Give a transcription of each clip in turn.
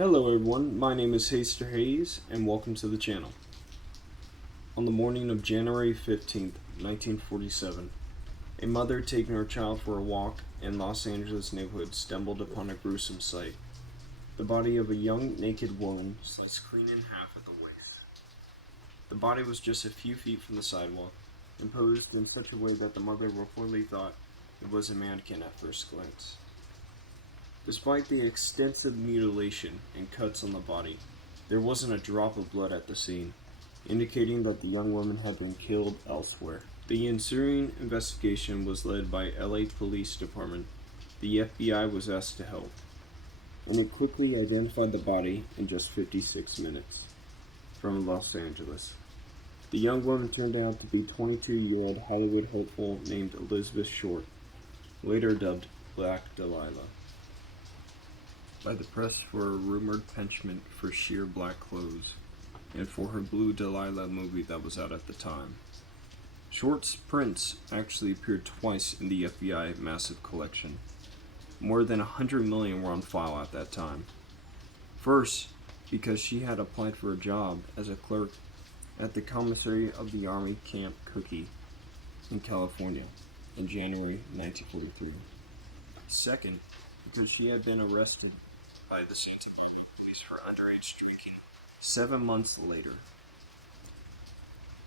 Hello everyone, my name is Haster Hayes and welcome to the channel. On the morning of January 15th, 1947, a mother taking her child for a walk in Los Angeles neighborhood stumbled upon a gruesome sight. The body of a young naked woman sliced clean in half at the waist. The body was just a few feet from the sidewalk and posed in such a way that the mother reportedly thought it was a mannequin at first glance. Despite the extensive mutilation and cuts on the body, there wasn't a drop of blood at the scene, indicating that the young woman had been killed elsewhere. The ensuing investigation was led by LA Police Department. The FBI was asked to help, and it quickly identified the body in just 56 minutes from Los Angeles. The young woman turned out to be 22-year-old Hollywood hopeful named Elizabeth Short, later dubbed Black Delilah by the press for a rumored penchant for sheer black clothes, and for her Blue Delilah movie that was out at the time. Short's prints actually appeared twice in the FBI massive collection. More than 100 million were on file at that time. First, because she had applied for a job as a clerk at the commissary of the Army Camp Cookie in California in January 1943. Second, because she had been arrested by the Santa Barbara police for underage drinking 7 months later.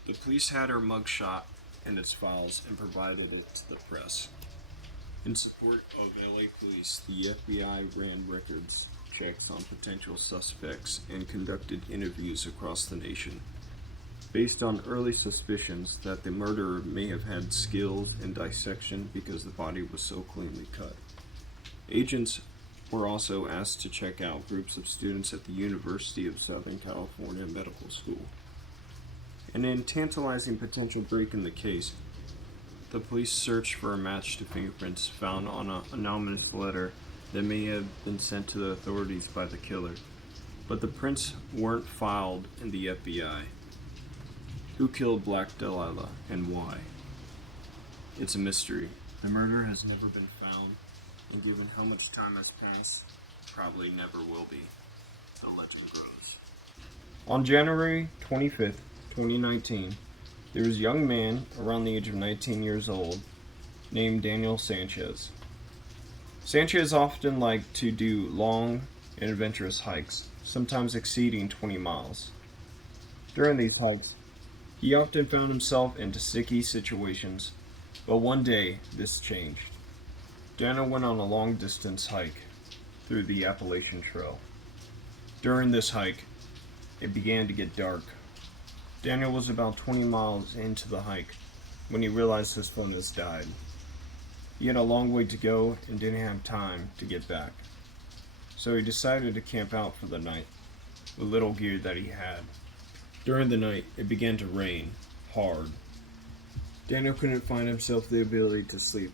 The police had her mugshot in its files and provided it to the press. In support of LA police, the FBI ran records checks on potential suspects and conducted interviews across the nation, based on early suspicions that the murderer may have had skills in dissection because the body was so cleanly cut. Agents were also asked to check out groups of students at the University of Southern California Medical School. And in tantalizing potential break in the case, the police searched for a match to fingerprints found on an anonymous letter that may have been sent to the authorities by the killer, but the prints weren't filed in the FBI. Who killed Black Delilah and why? It's a mystery. The murder has never been found, and given how much time has passed, probably never will be. The legend grows. On January 25th, 2019, there was a young man around the age of 19 years old named Daniel Sanchez. Sanchez often liked to do long and adventurous hikes, sometimes exceeding 20 miles. During these hikes, he often found himself into sticky situations, but one day this changed. Daniel went on a long-distance hike through the Appalachian Trail. During this hike, it began to get dark. Daniel was about 20 miles into the hike when he realized his phone has died. He had a long way to go and didn't have time to get back, so he decided to camp out for the night with little gear that he had. During the night, it began to rain hard. Daniel couldn't find himself the ability to sleep,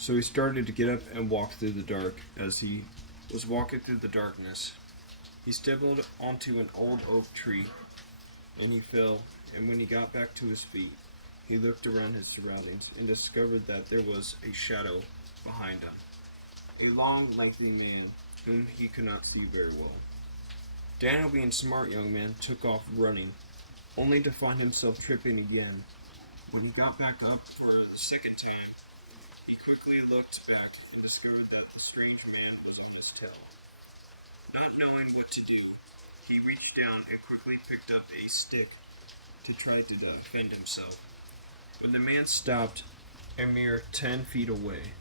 so he started to get up and walk through the dark. As he was walking through the darkness, he stumbled onto an old oak tree, and he fell, and when he got back to his feet, he looked around his surroundings and discovered that there was a shadow behind him. A long, lengthy man whom he could not see very well. Daniel, being a smart young man, took off running, only to find himself tripping again. When he got back up for the second time, he quickly looked back and discovered that the strange man was on his tail. Not knowing what to do, he reached down and quickly picked up a stick to try to defend himself. When the man stopped a mere 10 feet away,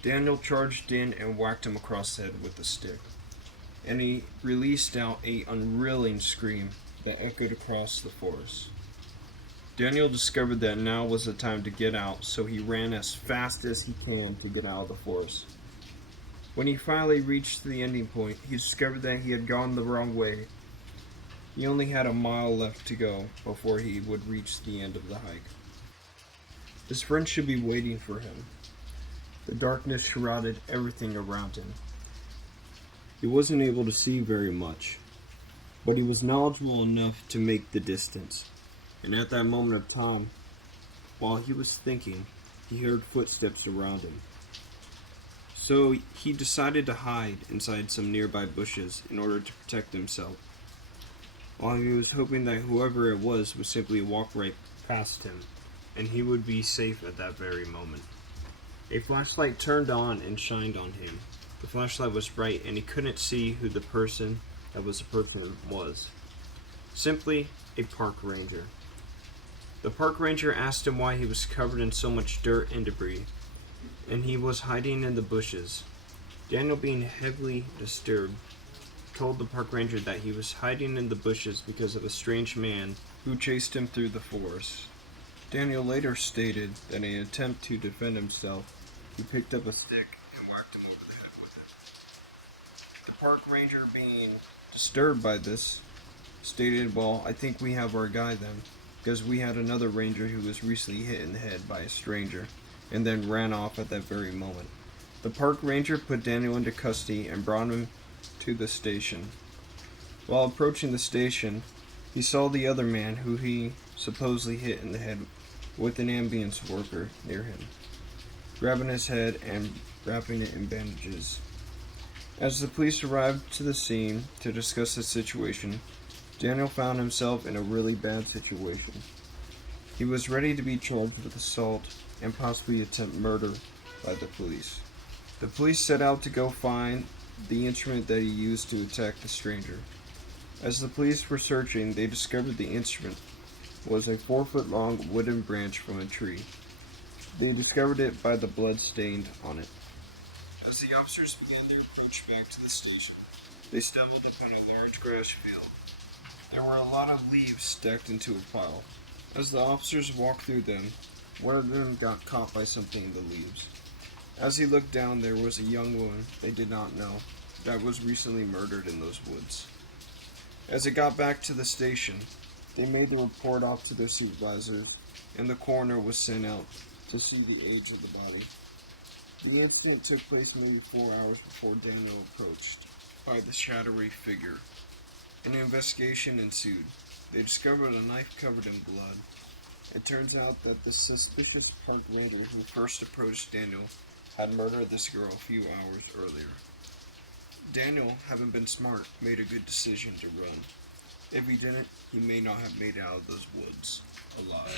Daniel charged in and whacked him across the head with the stick, and he released out an unreeling scream that echoed across the forest. Daniel discovered that now was the time to get out, so he ran as fast as he can to get out of the forest. When he finally reached the ending point, he discovered that he had gone the wrong way. He only had a mile left to go before he would reach the end of the hike. His friend should be waiting for him. The darkness shrouded everything around him. He wasn't able to see very much, but he was knowledgeable enough to make the distance. And at that moment of time, while he was thinking, he heard footsteps around him. So he decided to hide inside some nearby bushes in order to protect himself, while he was hoping that whoever it was would simply walk right past him, and he would be safe at that very moment. A flashlight turned on and shined on him. The flashlight was bright, and he couldn't see who the person was. Simply a park ranger. The park ranger asked him why he was covered in so much dirt and debris, and he was hiding in the bushes. Daniel, being heavily disturbed, told the park ranger that he was hiding in the bushes because of a strange man who chased him through the forest. Daniel later stated that in an attempt to defend himself, he picked up a stick and whacked him over the head with it. The park ranger, being disturbed by this, stated, "Well, I think we have our guy then, because we had another ranger who was recently hit in the head by a stranger, and then ran off at that very moment." The park ranger put Daniel into custody and brought him to the station. While approaching the station, he saw the other man who he supposedly hit in the head with an ambulance worker near him, grabbing his head and wrapping it in bandages. As the police arrived to the scene to discuss the situation, Daniel found himself in a really bad situation. He was ready to be charged with assault and possibly attempt murder by the police. The police set out to go find the instrument that he used to attack the stranger. As the police were searching, they discovered the instrument was a 4-foot-long wooden branch from a tree. They discovered it by the blood stained on it. As the officers began their approach back to the station, they stumbled upon a large grass field. There were a lot of leaves stacked into a pile. As the officers walked through them, one of them got caught by something in the leaves. As he looked down, there was a young woman they did not know that was recently murdered in those woods. As it got back to the station, they made the report off to their supervisors, and the coroner was sent out to see the age of the body. The incident took place maybe 4 hours before Daniel approached by the shadowy figure. An investigation ensued. They discovered a knife covered in blood. It turns out that the suspicious park ranger who first approached Daniel had murdered this girl a few hours earlier. Daniel, having been smart, made a good decision to run. If he didn't, he may not have made it out of those woods alive.